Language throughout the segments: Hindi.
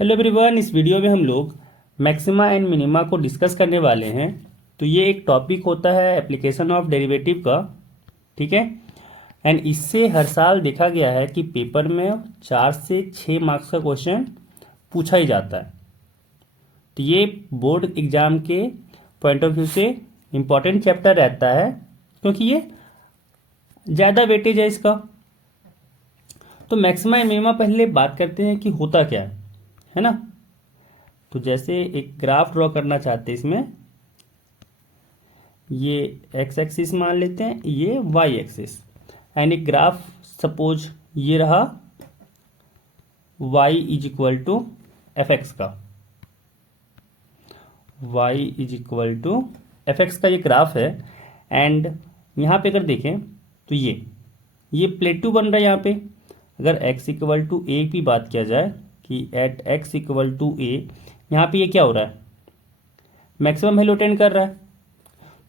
हेलो एवरीवन, इस वीडियो में हम लोग मैक्सिमा एंड मिनिमा को डिस्कस करने वाले हैं। तो ये एक टॉपिक होता है एप्लीकेशन ऑफ डेरिवेटिव का, ठीक है। एंड इससे हर साल देखा गया है कि पेपर में 4 से 6 मार्क्स का क्वेश्चन पूछा ही जाता है। तो ये बोर्ड एग्जाम के पॉइंट ऑफ व्यू से इम्पॉर्टेंट चैप्टर रहता है, क्योंकि ये ज़्यादा वेटेज है इसका। तो मैक्सिमा एंड मिनिमा पहले बात करते हैं कि होता क्या है ना। तो जैसे एक ग्राफ ड्रॉ करना चाहते हैं, इसमें ये एक्स एक्सिस मान लेते हैं, ये वाई एक्सिस। एंड एक ग्राफ सपोज ये रहा y is equal to f x का, y is equal to f x का ये ग्राफ है। एंड यहाँ पे अगर देखें तो ये प्लेटू बन रहा है यहाँ पे। अगर x इक्वल टू ए की बात किया जाए कि एट x इक्वल टू ए, यहाँ पे ये क्या हो रहा है, मैक्सिमम वैल्यू अटेंड कर रहा है।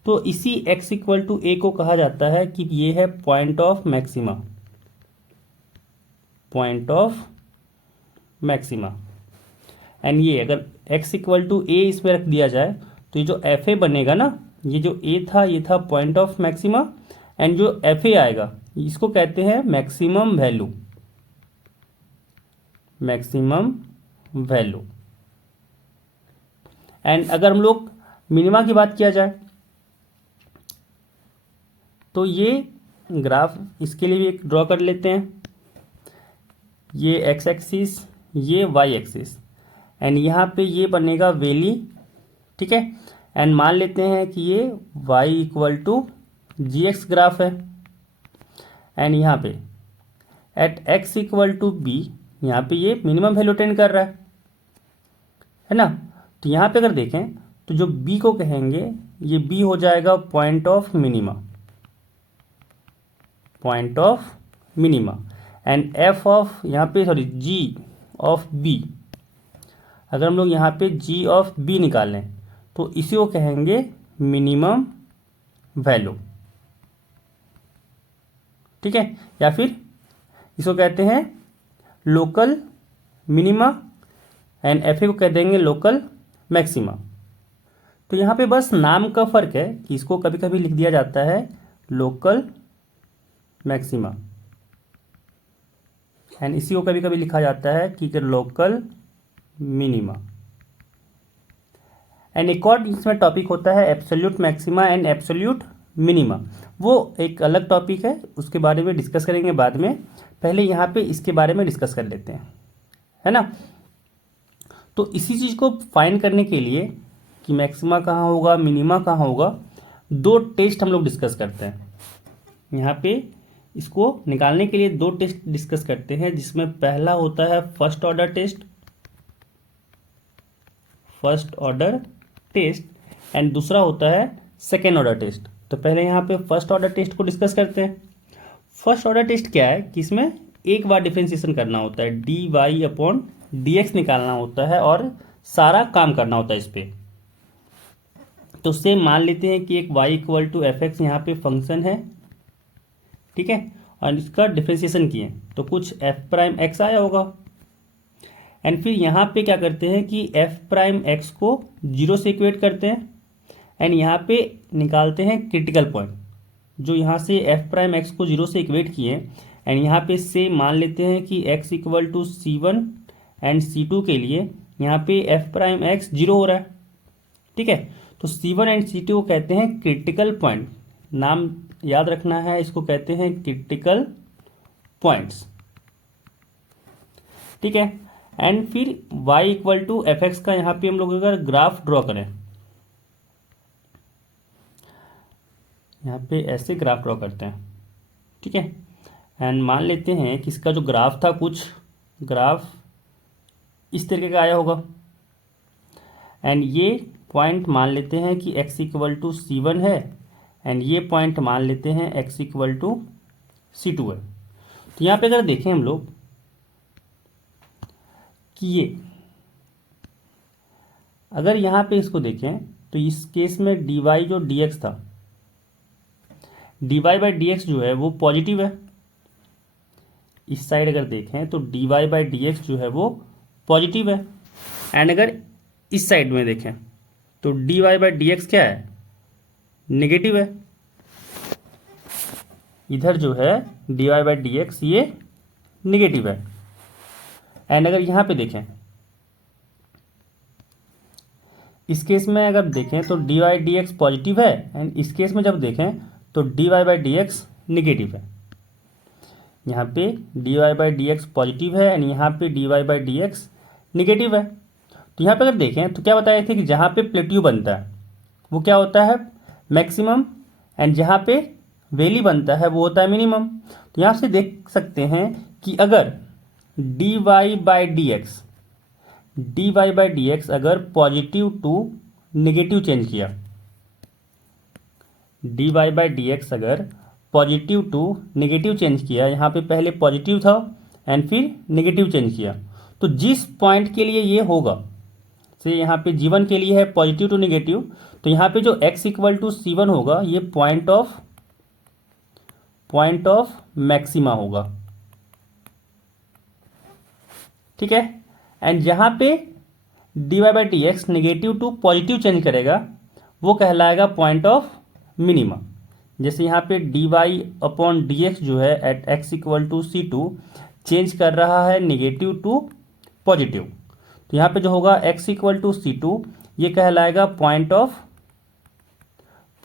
तो इसी x इक्वल टू ए को कहा जाता है कि ये है point of maxima, point of maxima. And ये अगर x इक्वल टू ए इसमें रख दिया जाए तो ये जो एफ ए बनेगा ना, ये जो ए था ये था पॉइंट ऑफ मैक्सिमा। एंड जो एफ ए आएगा इसको कहते हैं maximum value, maximum value. And अगर हम लोग मिनिमा की बात किया जाए तो ये ग्राफ इसके लिए भी एक ड्रॉ कर लेते हैं। ये एक्स एक्सिस, ये वाई एक्सिस, एंड यहाँ पे ये बनेगा वैली, ठीक है। एंड मान लेते हैं कि ये y equal to g x graph है। एंड यहाँ पे at x equal to b, यहाँ पे ये मिनिमम वैल्यू अटेंड कर रहा है ना। तो यहाँ पे अगर देखें तो जो b को कहेंगे, ये b हो जाएगा point of minima, point of minima. And f of यहाँ पे सॉरी g ऑफ b, अगर हम लोग यहाँ पे g ऑफ b निकालें तो इसी को कहेंगे मिनिमम वैल्यू, ठीक है। या फिर इसको कहते हैं local minima, and F A को कह देंगे लोकल मैक्सिमा। तो यहाँ पे बस नाम का फ़र्क है कि इसको कभी कभी लिख दिया जाता है लोकल मैक्सिमा, एंड इसी को कभी कभी लिखा जाता है कि लोकल मिनिमा। एंड एक और इसमें टॉपिक होता है absolute maxima and absolute minima. वो एक अलग टॉपिक है, उसके बारे में डिस्कस करेंगे बाद में। पहले यहाँ पे इसके बारे में डिस्कस कर लेते हैं, है ना। तो इसी चीज़ को फाइंड करने के लिए कि मैक्सिमा कहाँ होगा, मिनिमा कहाँ होगा, 2 टेस्ट हम लोग डिस्कस करते हैं। यहाँ पे इसको निकालने के लिए 2 टेस्ट डिस्कस करते हैं, जिसमें पहला होता है first order test, first order test, and दूसरा होता है सेकेंड ऑर्डर टेस्ट। तो पहले यहाँ पे फर्स्ट ऑर्डर टेस्ट को डिस्कस करते हैं। फर्स्ट ऑर्डर टेस्ट क्या है कि इसमें एक बार डिफरेंशिएशन करना होता है, d y upon d x निकालना होता है और सारा काम करना होता है इस पर। तो सेम मान लेते हैं कि एक y equal to f x यहाँ पे फंक्शन है, ठीक है, और इसका डिफरेंशिएशन किए तो कुछ एफ प्राइम एक्स आया होगा। एंड फिर यहाँ पे क्या करते हैं कि एफ प्राइम एक्स को 0 से इक्वेट करते हैं, एंड यहाँ पे निकालते हैं क्रिटिकल पॉइंट, जो यहाँ से एफ प्राइम एक्स को 0 से इक्वेट किए। एंड यहाँ पे से मान लेते हैं कि x equal to C1 and C2 के लिए यहाँ पे एफ प्राइम एक्स 0 हो रहा है, ठीक है। तो C1 एंड C2 को कहते हैं क्रिटिकल पॉइंट, नाम याद रखना है, इसको कहते हैं क्रिटिकल पॉइंट्स, ठीक है। एंड फिर y equal to f x का यहाँ पे हम लोग अगर ग्राफ ड्रॉ करें, यहाँ पे ऐसे ग्राफ ड्रॉ करते हैं, ठीक है। एंड मान लेते हैं कि इसका जो ग्राफ था, कुछ ग्राफ इस तरीके का आया होगा। एंड ये पॉइंट मान लेते हैं कि x इक्वल टू C1 है, एंड ये पॉइंट मान लेते हैं x इक्वल टू C2 है। तो यहाँ पे अगर देखें हम लोग कि ये अगर यहाँ पे इसको देखें तो इस केस में dy जो dx था, dy बाई डी एक्स जो है वो पॉजिटिव है। इस साइड अगर देखें तो dy बाई डी एक्स जो है वो पॉजिटिव है। एंड अगर इस साइड में देखें तो dy बाई डी एक्स क्या है, नेगेटिव है। इधर जो है dy बाई डी एक्स ये नेगेटिव है। एंड अगर यहाँ पे देखें, इस केस में अगर देखें तो dy by d x positive है, एंड इस केस में जब देखें तो dy by d x negative है। यहाँ पे dy by d x positive है एंड यहाँ पे dy by d x negative है। तो यहाँ पे अगर देखें तो क्या बताए थे कि जहाँ पे प्लेट्यू बनता है वो क्या होता है, मैक्सिमम, एंड जहाँ पे वैली बनता है वो होता है मिनिमम। तो यहाँ से देख सकते हैं कि अगर dy बाई डी एक्स अगर पॉजिटिव टू नेगेटिव चेंज किया, dy बाई डी एक्स अगर पॉजिटिव टू नेगेटिव चेंज किया, यहाँ पे पहले पॉजिटिव था एंड फिर नेगेटिव चेंज किया, तो जिस पॉइंट के लिए ये होगा, से यहाँ पे g1 के लिए है पॉजिटिव टू नेगेटिव, तो यहाँ पे जो x इक्वल टू c1 होगा ये पॉइंट ऑफ मैक्सिमा होगा, ठीक है। एंड जहाँ पे dy by d x negative to positive change करेगा वो कहलाएगा पॉइंट ऑफ मिनिमा। जैसे यहाँ पे dy अपॉन डी एक्स जो है at x equal to c2 change कर रहा है नेगेटिव टू पॉजिटिव, तो यहाँ पे जो होगा x इक्वल टू c2 ये कहलाएगा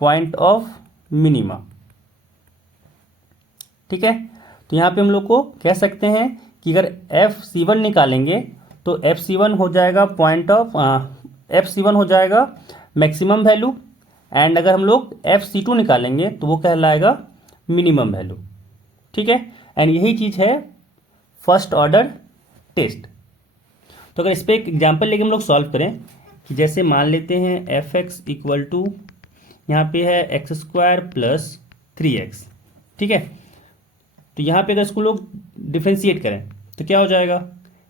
पॉइंट ऑफ मिनिमा, ठीक है। तो यहाँ पे हम लोग को कह सकते हैं कि अगर fc1 निकालेंगे तो fc1 हो जाएगा fc1 हो जाएगा मैक्सिमम वैल्यू, एंड अगर हम लोग fc2 निकालेंगे तो वो कहलाएगा मिनिमम वैल्यू, ठीक है। एंड यही चीज़ है फर्स्ट ऑर्डर टेस्ट। तो अगर इस पर एक एग्जाम्पल लेके हम लोग सॉल्व करें कि जैसे मान लेते हैं fx इक्वल टू यहाँ पे है एक्स स्क्वायर प्लस 3x, ठीक है। तो यहाँ पे अगर इसको लोग डिफ्रेंशिएट करें तो क्या हो जाएगा,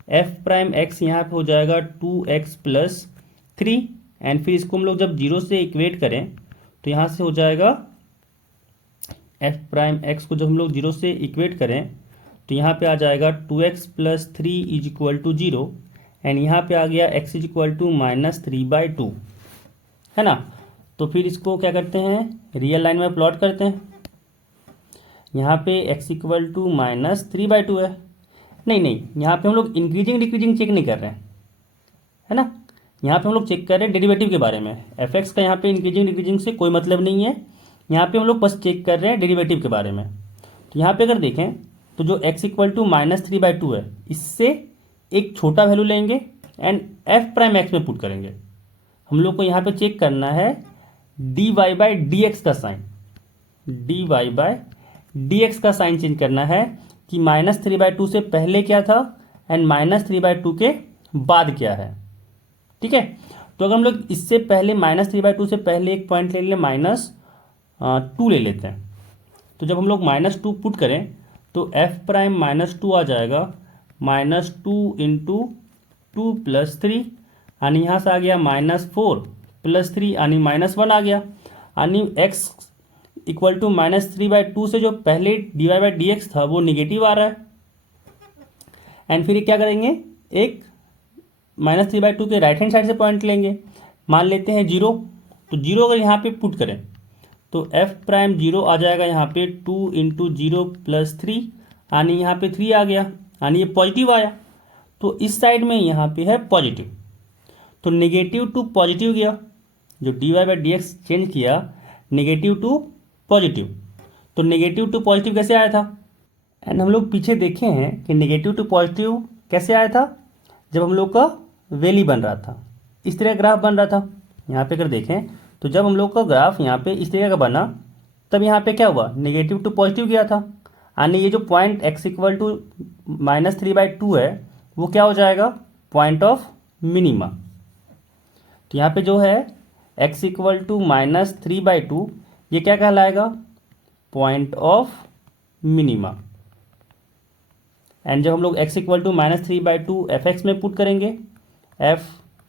f प्राइम x यहाँ पे हो जाएगा 2x प्लस 3, एंड फिर इसको हम लोग जब 0 से इक्वेट करें तो यहाँ से हो जाएगा f प्राइम x को जब हम लोग 0 से इक्वेट करें तो यहाँ पे आ जाएगा 2x plus 3 is equal to 0, and यहाँ पे आ गया x इज इक्वल टू -3/2, है ना। तो फिर इसको क्या करते हैं, रियल लाइन में प्लॉट करते हैं। यहाँ पे x इक्वल टू -3/2 है, नहीं यहाँ पे हम लोग इंक्रीजिंग डिक्रीजिंग चेक नहीं कर रहे हैं, है ना। यहाँ पे हम लोग चेक कर रहे हैं डेरिवेटिव के बारे में, fx का यहाँ पे इंक्रीजिंग डिक्रीजिंग से कोई मतलब नहीं है, यहाँ पे हम लोग बस चेक कर रहे हैं डेरिवेटिव के बारे में। तो यहाँ पे अगर देखें तो जो x इक्वल टू -3/2 है इससे एक छोटा वैल्यू लेंगे एंड f प्राइम x में पुट करेंगे। हम लोग को यहाँ पे चेक करना है dy बाई डी एक्स का sign, dy by d x का साइन चेंज करना है कि -3/2 से पहले क्या था एंड -3/2 के बाद क्या है, ठीक है। तो अगर हम लोग इससे पहले -3/2 से पहले एक पॉइंट ले लें -2 ले लेते हैं, तो जब हम लोग -2 पुट करें तो f प्राइम -2 आ जाएगा -2 इंटू 2 प्लस 3, यानी यहाँ से आ गया -4 प्लस 3 यानी -1 आ गया, यानी x इक्वल टू -3/2 से जो पहले dy बाई डी एक्स था वो निगेटिव आ रहा है। एंड फिर क्या करेंगे, एक -3/2 के राइट हैंड साइड से पॉइंट लेंगे, मान लेते हैं 0, तो 0 अगर यहाँ पे पुट करें तो f प्राइम 0 आ जाएगा यहाँ पे 2 इंटू 0 प्लस 3, यानी यहाँ पे 3 आ गया, यानी ये पॉजिटिव आया। तो इस साइड में यहाँ पे है पॉजिटिव, तो नेगेटिव टू पॉजिटिव गया, जो dy by d x change किया नेगेटिव टू पॉजिटिव, तो नेगेटिव टू पॉजिटिव कैसे आया था। एंड हम लोग पीछे देखे हैं कि नेगेटिव टू पॉजिटिव कैसे आया था, जब हम लोग का वैली बन रहा था, इस तरह ग्राफ बन रहा था। यहाँ पे अगर देखें तो जब हम लोग का ग्राफ यहाँ पे इस तरह का बना तब यहाँ पे क्या हुआ, नेगेटिव टू पॉजिटिव गया था, यानी ये जो पॉइंट x इक्वल टू -3/2 है वो क्या हो जाएगा, पॉइंट ऑफ मिनिमा। तो यहाँ पे जो है x इक्वल टू -3/2 ये क्या कहलाएगा, पॉइंट ऑफ मिनिमा। एंड जब हम लोग x इक्वल टू -3/2 fx में पुट करेंगे, f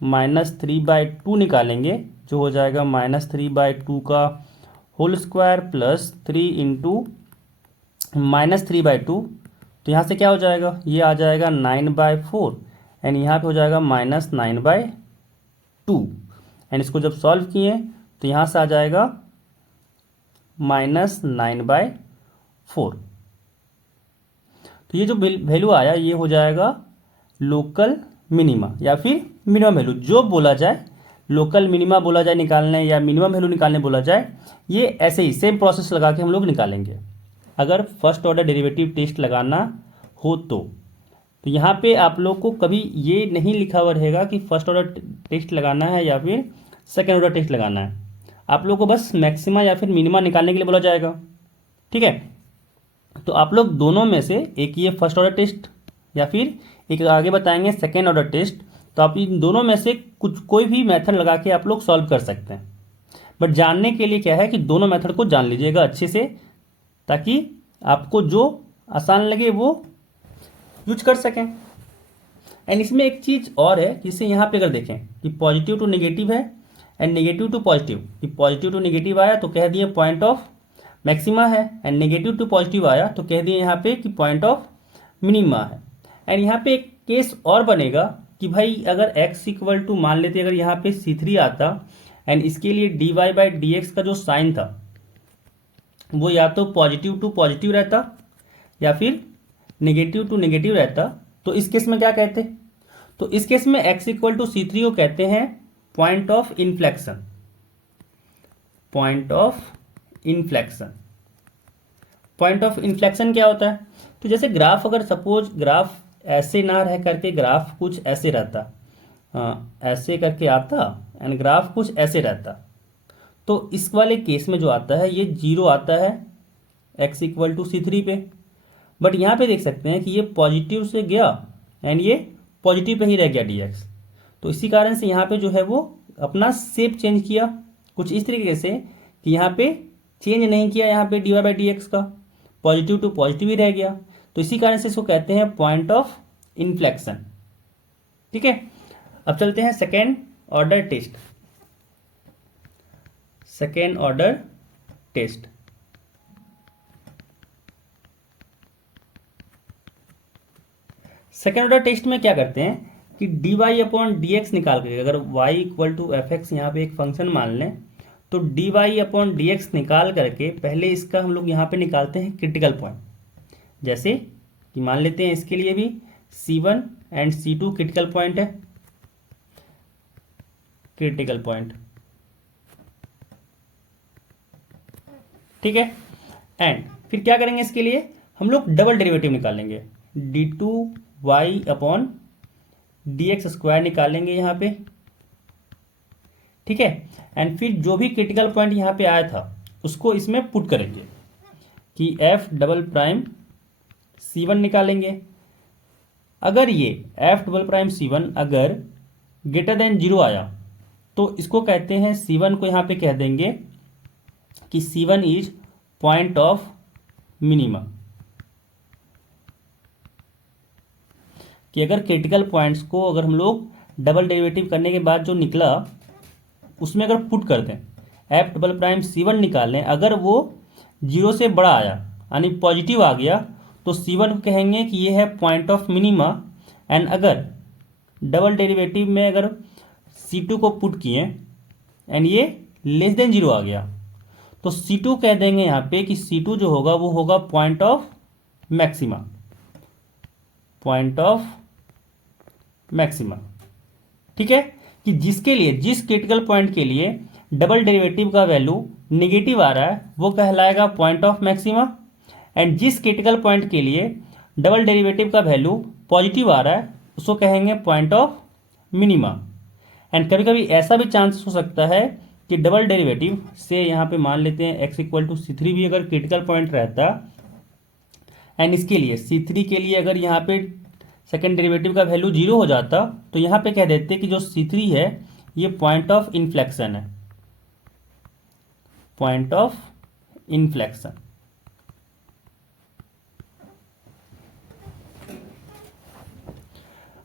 -3/2 निकालेंगे जो हो जाएगा -3/2 का होल स्क्वायर प्लस 3 इंटू -3/2, तो यहाँ से क्या हो जाएगा, ये आ जाएगा 9/4, एंड यहाँ पे हो जाएगा -9/2। एंड इसको जब सॉल्व किए तो यहाँ से आ जाएगा -9/4। तो ये जो वैल्यू आया ये हो जाएगा लोकल मिनिमा या फिर मिनिमम वैल्यू, जो बोला जाए लोकल मिनिमा बोला जाए निकालने या मिनिमम वैल्यू निकालने बोला जाए, ये ऐसे ही सेम प्रोसेस लगा के हम लोग निकालेंगे अगर फर्स्ट ऑर्डर डेरिवेटिव टेस्ट लगाना हो तो यहाँ पे आप लोग को कभी ये नहीं लिखा हुआ रहेगा कि फर्स्ट ऑर्डर टेस्ट लगाना है या फिर सेकेंड ऑर्डर टेस्ट लगाना है। आप लोग को बस मैक्सिमा या फिर मिनिमा निकालने के लिए बोला जाएगा। ठीक है, तो आप लोग दोनों में से एक ये फर्स्ट ऑर्डर टेस्ट या फिर एक आगे बताएंगे सेकेंड ऑर्डर टेस्ट, तो आप इन दोनों में से कोई भी मेथड लगा के आप लोग सॉल्व कर सकते हैं। बट जानने के लिए क्या है कि दोनों मेथड को जान लीजिएगा अच्छे से, ताकि आपको जो आसान लगे वो यूज कर सकें। एंड इसमें एक चीज़ और है, जिससे यहाँ पे अगर देखें कि पॉजिटिव टू नेगेटिव है एंड नेगेटिव टू पॉजिटिव, कि पॉजिटिव टू नेगेटिव आया तो कह दिए पॉइंट ऑफ मैक्सिमा है, एंड नेगेटिव टू पॉजिटिव आया तो कह दिए यहाँ पे कि पॉइंट ऑफ मिनिमा है। एंड यहाँ पे एक केस और बनेगा कि भाई अगर x इक्वल टू मान लेते अगर यहाँ पे C3 आता एंड इसके लिए dy/dx का जो साइन था वो या तो पॉजिटिव टू पॉजिटिव रहता या फिर नेगेटिव टू नेगेटिव रहता, तो इस केस में क्या कहते? तो इस केस में x इक्वल टू C3 को कहते हैं point of inflection. Point of inflection, point of inflection क्या होता है? तो जैसे ग्राफ, अगर सपोज ग्राफ ऐसे ना रह करके ग्राफ कुछ ऐसे रहता, ऐसे करके आता एंड ग्राफ कुछ ऐसे रहता, तो इस वाले केस में जो आता है ये 0 आता है x इक्वल टू C3 पे। बट यहाँ पे देख सकते हैं कि ये पॉजिटिव से गया एंड ये पॉजिटिव पे ही रह गया dx, तो इसी कारण से यहाँ पे जो है वो अपना शेप चेंज किया कुछ इस तरीके से कि यहाँ पे चेंज नहीं किया, यहाँ पे dy/dx का पॉजिटिव टू पॉजिटिव ही रह गया, तो इसी कारण से इसको कहते हैं पॉइंट ऑफ इन्फ्लेक्शन। ठीक है, अब चलते हैं second order test. Second order test, second order test में क्या करते हैं कि dy/dx निकाल करके, अगर y इक्वल टू fx यहाँ पे एक फंक्शन मान लें, तो dy/dx निकाल करके पहले इसका हम लोग यहाँ पे निकालते हैं क्रिटिकल पॉइंट। जैसे कि मान लेते हैं इसके लिए भी C1 and C2 critical point है, क्रिटिकल पॉइंट। ठीक है, एंड फिर क्या करेंगे, इसके लिए हम लोग डबल डेरिवेटिव निकालेंगे, d2y/dx² निकालेंगे यहाँ पे। ठीक है, एंड फिर जो भी क्रिटिकल पॉइंट यहाँ पे आया था उसको इसमें पुट करेंगे कि f'(C1) निकालेंगे। अगर ये f'(C1) अगर ग्रेटर देन 0 आया तो इसको कहते हैं, C1 को यहाँ पे कह देंगे कि C1 is point of minima. कि अगर क्रिटिकल पॉइंट्स को अगर हम लोग डबल डेरिवेटिव करने के बाद जो निकला उसमें अगर पुट कर दें, f'(C1) निकाल लें, अगर वो 0 से बड़ा आया यानी पॉजिटिव आ गया तो C1 को कहेंगे कि ये है पॉइंट ऑफ मिनिमा। एंड अगर डबल डेरिवेटिव में अगर C2 को पुट किए एंड ये लेस देन 0 आ गया तो C2 कह देंगे यहाँ पे कि C2 जो होगा वो होगा point of maxima, point of maxima. ठीक है, कि जिसके लिए, जिस क्रिटिकल पॉइंट के लिए डबल डेरिवेटिव का वैल्यू नेगेटिव आ रहा है वो कहलाएगा पॉइंट ऑफ मैक्सिमा, एंड जिस क्रिटिकल पॉइंट के लिए डबल डेरिवेटिव का वैल्यू पॉजिटिव आ रहा है उसको कहेंगे पॉइंट ऑफ मिनिमा। एंड कभी कभी ऐसा भी चांस हो सकता है कि डबल डेरिवेटिव से यहाँ पे मान लेते हैं x इक्वल टू C3 भी अगर क्रिटिकल पॉइंट रहता एंड इसके लिए C3 के लिए अगर यहाँ पे सेकेंड डेरिवेटिव का वैल्यू 0 हो जाता तो यहाँ पे कह देते कि जो C3 है ये पॉइंट ऑफ इन्फ्लेक्शन है, पॉइंट ऑफ इन्फ्लेक्शन।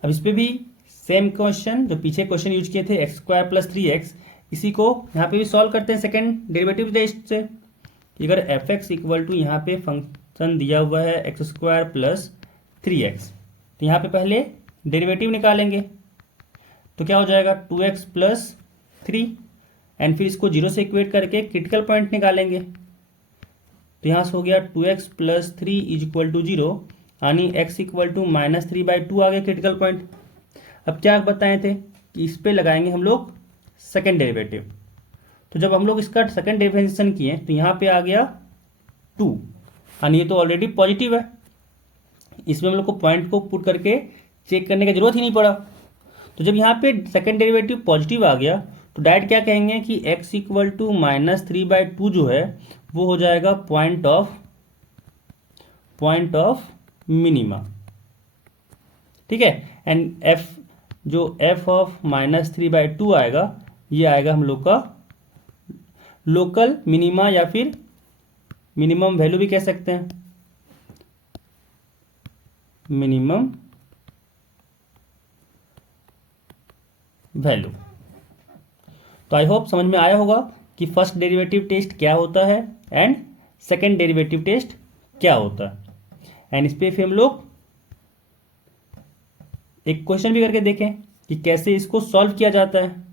अब इस पे भी सेम क्वेश्चन जो पीछे क्वेश्चन यूज किए थे x² + 3x, इसी को यहाँ पे भी सॉल्व करते हैं सेकेंड डेरिवेटिव टेस्ट से। अगर fx इक्वल टू यहाँ पे फंक्शन दिया हुआ है x² + 3x, तो यहाँ पे पहले डेरिवेटिव निकालेंगे तो क्या हो जाएगा 2x प्लस 3 एंड फिर इसको 0 से इक्वेट करके क्रिटिकल पॉइंट निकालेंगे तो यहाँ से हो गया 2x plus 3 is equal to 0 यानी x इक्वल टू -3/2 आ गया क्रिटिकल पॉइंट। अब क्या बताए थे कि इस पे लगाएंगे हम लोग सेकेंड डेरिवेटिव। तो जब हम लोग इसका सेकेंड डिफरेंशिएशन किए तो यहाँ पे आ गया 2 यानी ये तो ऑलरेडी पॉजिटिव है, इसमें हम लोग को पॉइंट को पुट करके चेक करने की जरूरत ही नहीं पड़ा। तो जब यहाँ पे सेकेंड डेरिवेटिव पॉजिटिव आ गया तो डायरेक्ट क्या कहेंगे कि x इक्वल टू -3/2 जो है वो हो जाएगा पॉइंट ऑफ मिनिमा। ठीक है, एंड f ऑफ -3/2 आएगा, ये आएगा हम लोग का लोकल मिनिमा या फिर मिनिमम वैल्यू भी कह सकते हैं, मिनिमम वैल्यू। तो आई होप समझ में आया होगा कि फर्स्ट डेरिवेटिव टेस्ट क्या होता है एंड सेकेंड डेरिवेटिव टेस्ट क्या होता है। एंड इस पे फिर हम लोग एक क्वेश्चन भी करके देखें कि कैसे इसको सॉल्व किया जाता है।